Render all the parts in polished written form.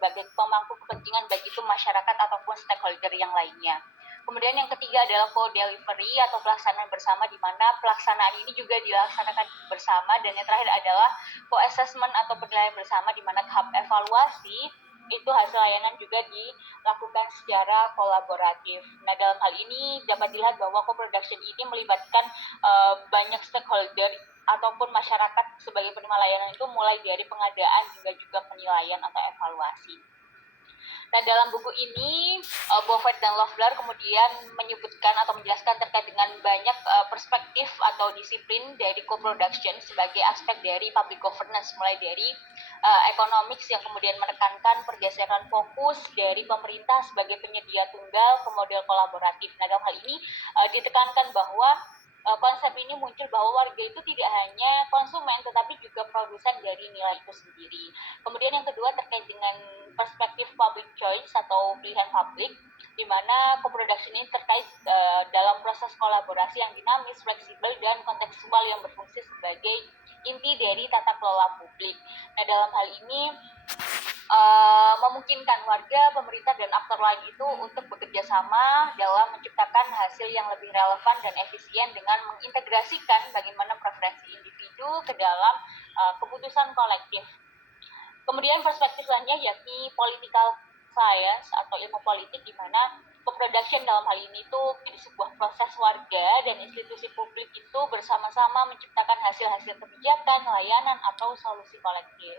berbagai pemangku kepentingan, baik itu masyarakat ataupun stakeholder yang lainnya. Kemudian yang ketiga adalah co-delivery atau pelaksanaan bersama, di mana pelaksanaan ini juga dilaksanakan bersama. Dan yang terakhir adalah co-assessment atau penilaian bersama, di mana tahap evaluasi itu hasil layanan juga dilakukan secara kolaboratif. Nah, dalam hal ini dapat dilihat bahwa co-production ini melibatkan banyak stakeholder ataupun masyarakat sebagai penerima layanan itu, mulai dari pengadaan hingga juga penilaian atau evaluasi. Nah, dalam buku ini Buffett dan Loeffler kemudian menyebutkan atau menjelaskan terkait dengan banyak perspektif atau disiplin dari co-production sebagai aspek dari public governance, mulai dari economics yang kemudian menekankan pergeseran fokus dari pemerintah sebagai penyedia tunggal ke model kolaboratif. Nah, dalam hal ini ditekankan bahwa konsep ini muncul bahwa warga itu tidak hanya konsumen tetapi juga produsen dari nilai itu sendiri. Kemudian yang kedua terkait dengan perspektif public choice atau pilihan publik, di mana co-production ini terkait dalam proses kolaborasi yang dinamis, fleksibel, dan kontekstual yang berfungsi sebagai inti dari tata kelola publik. Nah, dalam hal ini memungkinkan warga, pemerintah, dan aktor lain itu untuk bekerja sama dalam menciptakan hasil yang lebih relevan dan efisien dengan mengintegrasikan bagaimana preferensi individu ke dalam keputusan kolektif. Kemudian perspektif selanjutnya yakni political science atau ilmu politik, di mana co-production dalam hal ini itu menjadi sebuah proses warga dan institusi publik itu bersama-sama menciptakan hasil-hasil kebijakan, layanan, atau solusi kolektif.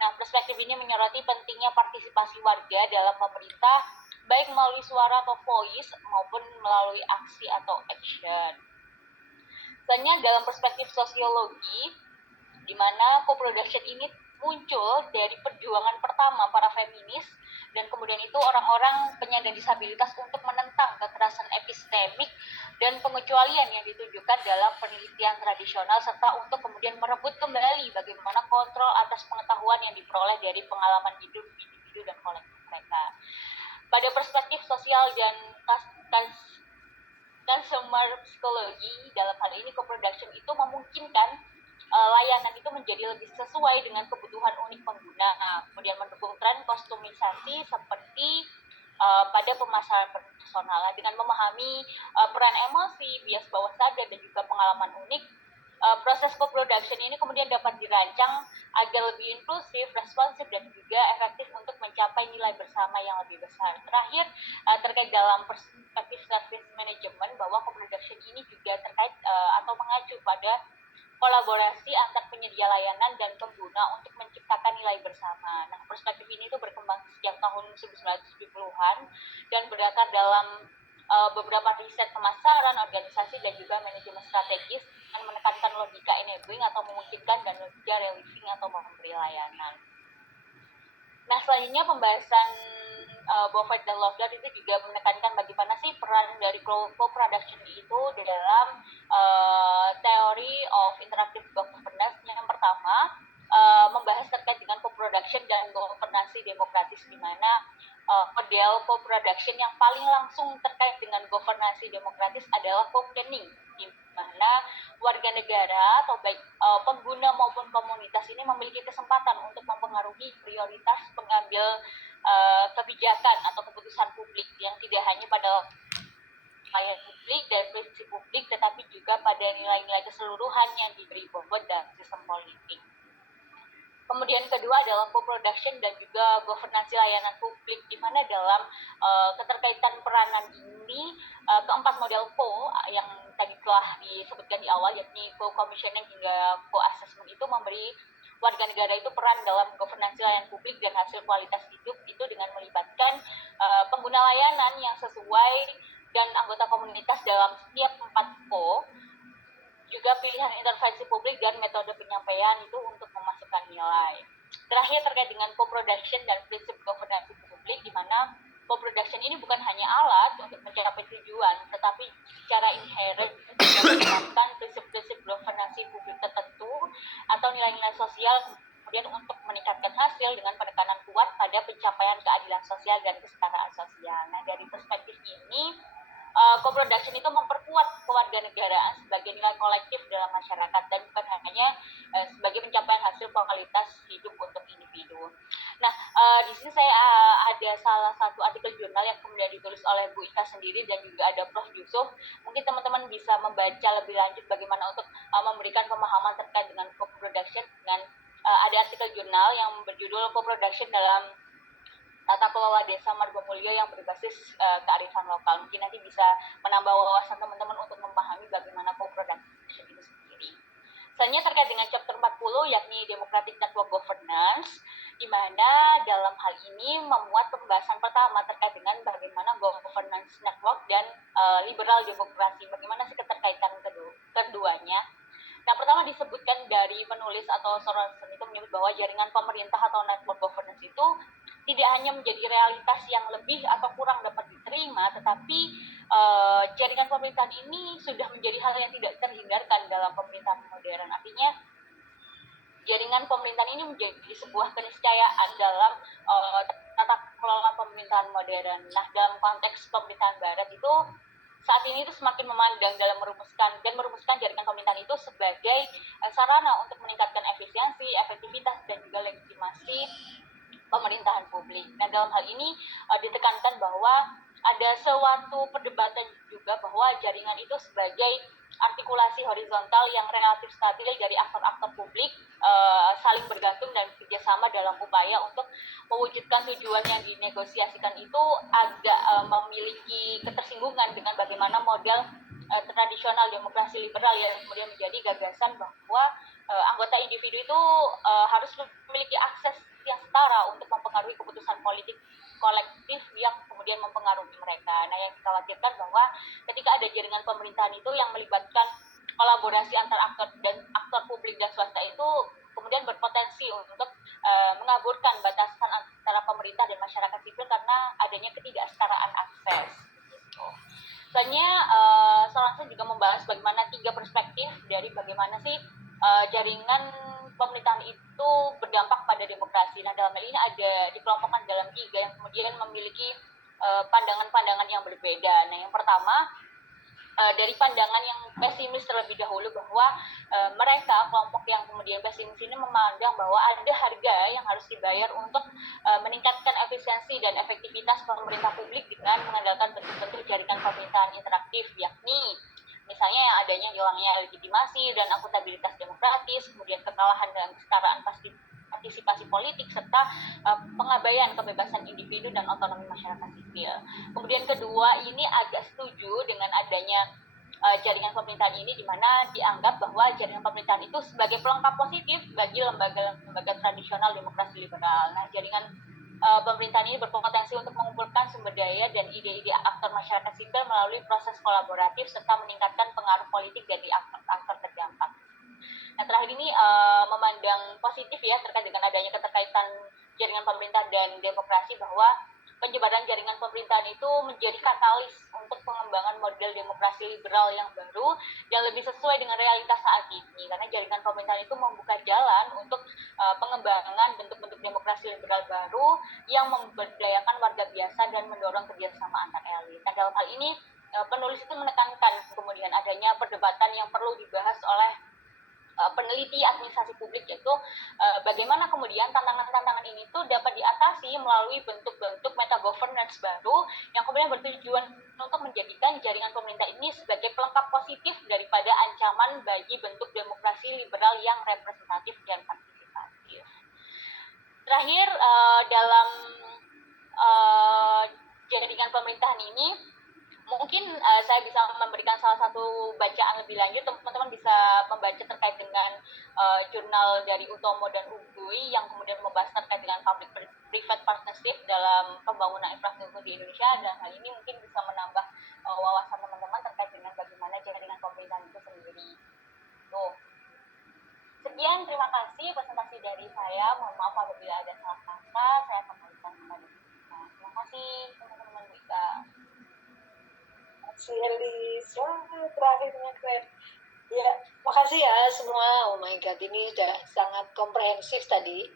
Nah, perspektif ini menyoroti pentingnya partisipasi warga dalam pemerintah, baik melalui suara atau voice maupun melalui aksi atau action. Selanjutnya dalam perspektif sosiologi, di mana co-production ini muncul dari perjuangan pertama para feminis dan kemudian itu orang-orang penyandang disabilitas untuk menentang kekerasan epistemik dan pengecualian yang ditujukan dalam penelitian tradisional, serta untuk kemudian merebut kembali bagaimana kontrol atas pengetahuan yang diperoleh dari pengalaman hidup individu dan kolektif mereka. Pada perspektif sosial dan consumer psikologi, dalam hal ini co-production itu memungkinkan layanan itu menjadi lebih sesuai dengan kebutuhan unik pengguna, kemudian mendukung tren kostumisasi seperti pada pemasaran personal. Dengan memahami peran emosi, bias bawah sadar, dan juga pengalaman unik, proses co-production ini kemudian dapat dirancang agar lebih inklusif, responsif, dan juga efektif untuk mencapai nilai bersama yang lebih besar. Terakhir, terkait dalam perspektif service management, bahwa co-production ini juga terkait atau mengacu pada kolaborasi antar penyedia layanan dan pengguna untuk menciptakan nilai bersama. Nah, perspektif ini itu berkembang sejak tahun 1970-an dan berdasar dalam beberapa riset pemasaran, organisasi, dan juga manajemen strategis, dan menekankan logika enabling atau memungkinkan dan logika relieving atau memberi layanan. Nah, selanjutnya pembahasan Buffett dan Loeffler itu juga menekankan bagaimana sih peran dari co-production itu dalam teori of interactive governance. Yang pertama, membahas terkait dengan co-production dan governansi demokratis, di mana model co-production yang paling langsung terkait dengan governansi demokratis adalah co-planning, di mana warga negara atau baik pengguna maupun komunitas ini memiliki kesempatan untuk mempengaruhi prioritas pengambil kebijakan atau keputusan publik yang tidak hanya pada layanan publik dan prinsip publik, tetapi juga pada nilai-nilai keseluruhan yang diberi bobot dalam sistem politik. Kemudian kedua adalah co-production dan juga governansi layanan publik, di mana dalam keterkaitan peranan ini keempat model co yang tadi telah disebutkan di awal, yakni co-commissioning hingga co-assessment, itu memberi warga negara itu peran dalam governansi layanan publik dan hasil kualitas hidup itu dengan melibatkan pengguna layanan yang sesuai dan anggota komunitas dalam setiap 4 co, juga pilihan intervensi publik dan metode penyampaian itu untuk memasukkan nilai. Terakhir terkait dengan co-production dan prinsip governansi publik, di mana co-production ini bukan hanya alat untuk mencapai tujuan, tetapi secara inherent menerapkan prinsip-prinsip governansi publik tertentu atau nilai-nilai sosial, kemudian untuk meningkatkan hasil dengan penekanan kuat pada pencapaian keadilan sosial dan kesetaraan sosial. Nah, dari perspektif ini co-production itu memperkuat kewarganegaraan sebagai nilai kolektif dalam masyarakat dan bukan hanya sebagai pencapaian hasil kualitas hidup untuk individu. Nah, di sini saya ada salah satu artikel jurnal yang kemudian ditulis oleh Bu Ika sendiri dan juga ada Prof. Yusuf. Mungkin teman-teman bisa membaca lebih lanjut bagaimana untuk memberikan pemahaman terkait dengan co-production dengan ada artikel jurnal yang berjudul Co-Production dalam Tata Kelola Desa Margomulyo yang berbasis kearifan lokal. Mungkin nanti bisa menambah wawasan teman-teman untuk memahami bagaimana co-production itu sendiri. Selanjutnya terkait dengan chapter 40 yakni Democratic Network Governance, di mana dalam hal ini memuat pembahasan pertama terkait dengan bagaimana governance network dan liberal demokrasi. Bagaimana sih keterkaitan keduanya? Nah, pertama disebutkan dari penulis atau Sorensen itu menyebut bahwa jaringan pemerintah atau network governance itu tidak hanya menjadi realitas yang lebih atau kurang dapat diterima, tetapi jaringan pemerintahan ini sudah menjadi hal yang tidak terhindarkan dalam pemerintahan modern. Artinya, jaringan pemerintahan ini menjadi sebuah keniscayaan dalam tata kelola pemerintahan modern. Nah, dalam konteks pemerintahan Barat itu saat ini itu semakin memandang dalam merumuskan jaringan pemerintahan itu sebagai sarana untuk meningkatkan efisiensi, efektivitas, dan juga legitimasi pemerintahan publik. Nah, dalam hal ini ditekankan bahwa ada suatu perdebatan juga bahwa jaringan itu sebagai artikulasi horizontal yang relatif stabil dari aktor-aktor publik saling bergantung dan bekerjasama dalam upaya untuk mewujudkan tujuan yang dinegosiasikan itu agak memiliki ketersinggungan dengan bagaimana model tradisional demokrasi liberal yang kemudian menjadi gagasan bahwa anggota individu itu harus memiliki akses yang setara untuk mempengaruhi keputusan politik kolektif yang kemudian mempengaruhi mereka. Nah, yang dikhawatirkan bahwa ketika ada jaringan pemerintahan itu yang melibatkan kolaborasi antar aktor publik dan swasta itu kemudian berpotensi untuk mengaburkan batasan antara pemerintah dan masyarakat sipil karena adanya ketidaksetaraan akses. Selanjutnya, Sorensen juga membahas bagaimana 3 perspektif dari bagaimana sih jaringan pemerintahan itu berdampak pada demokrasi. Nah, dalam hal ini ada dikelompokkan dalam 3 yang kemudian memiliki pandangan-pandangan yang berbeda. Nah, yang pertama dari pandangan yang pesimis terlebih dahulu bahwa mereka kelompok yang kemudian pesimis ini memandang bahwa ada harga yang harus dibayar untuk meningkatkan efisiensi dan efektivitas pemerintah publik dengan mengandalkan bentuk-bentuk jaringan pemerintahan interaktif, yakni misalnya yang adanya hilangnya legitimasi dan akuntabilitas demokratis, kemudian kekalahan dalam kesetaraan partisipasi politik, serta pengabaian kebebasan individu dan otonomi masyarakat sipil. Kemudian kedua, ini agak setuju dengan adanya jaringan pemerintahan ini, di mana dianggap bahwa jaringan pemerintahan itu sebagai pelengkap positif bagi lembaga-lembaga tradisional demokrasi liberal. Nah, jaringan pemerintahan ini berpotensi untuk mengumpulkan sumber daya dan ide-ide aktor masyarakat sipil melalui proses kolaboratif serta meningkatkan pengaruh politik dari aktor terdampak. Nah, terakhir ini memandang positif ya terkait dengan adanya keterkaitan jaringan pemerintah dan demokrasi, bahwa penyebaran jaringan pemerintahan itu menjadi katalis untuk pengembangan model demokrasi liberal yang baru dan lebih sesuai dengan realitas saat ini, karena jaringan pemerintahan itu membuka jalan untuk pengembangan bentuk-bentuk demokrasi liberal baru yang memberdayakan warga biasa dan mendorong kerjasama antar elit. Nah, dalam hal ini penulis itu menekankan kemudian adanya perdebatan yang perlu dibahas oleh peneliti administrasi publik, yaitu bagaimana kemudian tantangan-tantangan ini tuh dapat diatasi melalui bentuk-bentuk meta governance baru yang kemudian bertujuan untuk menjadikan jaringan pemerintah ini sebagai pelengkap positif daripada ancaman bagi bentuk demokrasi liberal yang representatif dan partisipatif. Terakhir, dalam jaringan pemerintahan ini mungkin saya bisa memberikan salah satu bacaan lebih lanjut. Teman-teman bisa membaca terkait dengan jurnal dari Utomo dan Ugui yang kemudian membahas terkait dengan public-private partnership dalam pembangunan infrastruktur di Indonesia, dan hal ini mungkin bisa menambah wawasan teman-teman terkait dengan bagaimana jaringan pemerintahan itu sendiri. Tuh. Sekian, terima kasih presentasi dari saya. Mohon maaf apabila ada salah kata. Saya kembalikan kepada Ika. Terima kasih teman-teman Bu Ika. Elis, terakhirnya keren. Ya, makasih ya semua. Oh my god, ini sudah sangat komprehensif tadi.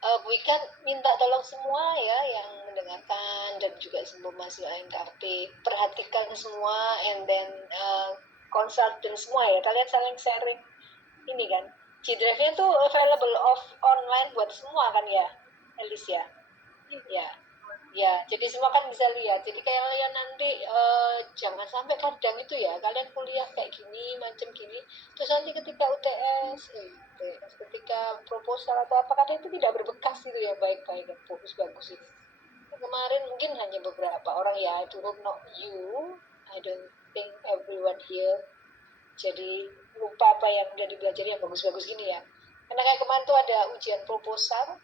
Bu Ika minta tolong semua ya yang mendengarkan dan juga semua mahasiswa NKP, perhatikan semua and then consultant semua ya, kalian saling sharing ini kan. G-Drive-nya tuh available online buat semua kan ya, Elis ya? Ya, jadi semua kan bisa lihat. Jadi kayak kalian nanti jangan sampai kadang itu ya, kalian kuliah kayak gini, macam gini, terus nanti ketika UTS, ketika proposal atau apa kadang itu tidak berbekas gitu ya, baik-baik dan bagus-bagus ini. Kemarin mungkin hanya beberapa orang ya, I do hope not you, I don't think everyone here. Jadi lupa apa yang udah dipelajari yang bagus-bagus gini ya. Karena kayak kemarin tuh ada ujian proposal,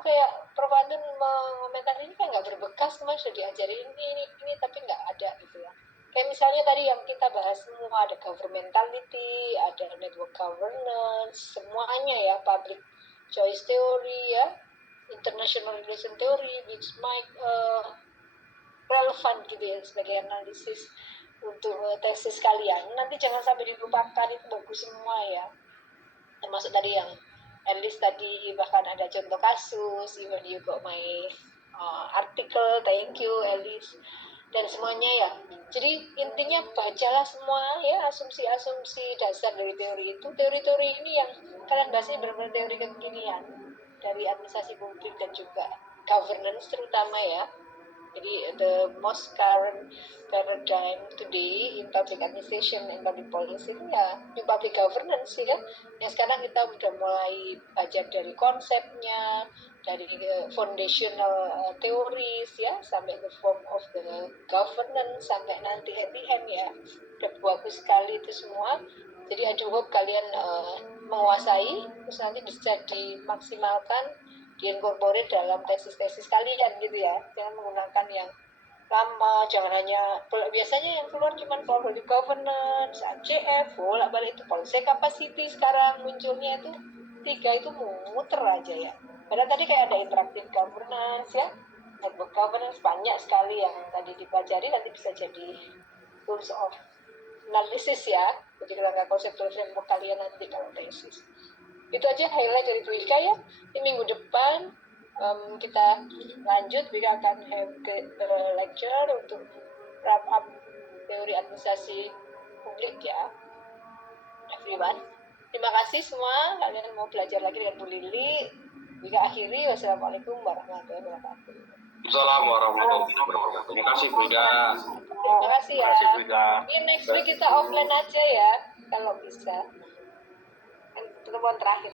kayak Prof. Antun mengomentari ini kan nggak berbekas, kemarin sudah diajarin ini tapi nggak ada gitu ya. Kayak misalnya tadi yang kita bahas semua, ada governmentality, ada network governance, semuanya ya, public choice theory ya, international relation theory, which might relevan gitu ya sebagai analisis untuk tesis kalian. Nanti jangan sampai dilupakan, itu bagus semua ya. Termasuk tadi yang at least tadi bahkan ada contoh kasus, even you got my article, thank you Alice, dan semuanya ya. Jadi intinya bacalah semua ya, asumsi-asumsi dasar dari teori itu. Teori-teori ini yang kalian bahas ini benar-benar teori kekinian dari administrasi publik dan juga governance terutama ya. Jadi the most current paradigm today in public administration and public policy ya di public governance ya. Yang sekarang kita udah mulai belajar dari konsepnya, dari foundational theories ya, sampai the form of the governance, sampai nanti at the end ya. Udah bagus sekali itu semua. Jadi I do hope kalian menguasai, terus nanti bisa dimaksimalkan, diinkorporir dalam tesis-tesis kalian gitu ya. Jangan menggunakan yang lama, jangan hanya biasanya yang keluar cuma policy governance, ACF, bolak-balik itu policy capacity, sekarang munculnya itu 3 itu muter aja ya. Padahal tadi kayak ada interactive governance ya, network governance, banyak sekali yang tadi dipelajari, nanti bisa jadi tools of analysis ya, jadi langkah konseptual framework kalian nanti kalau tesis. Itu aja highlight dari Bu Ika ya. Di minggu depan kita lanjut, kita akan have lecture untuk wrap up teori administrasi publik ya, everyone. Terima kasih semua, kalian mau belajar lagi dengan Bu Lili. Ika akhiri, wassalamualaikum warahmatullahi wabarakatuh. Assalamualaikum warahmatullahi wabarakatuh. Terima kasih Bu Ika. Terima kasih ya. Ini next week kita offline aja ya, kalau bisa. Pertemuan terakhir.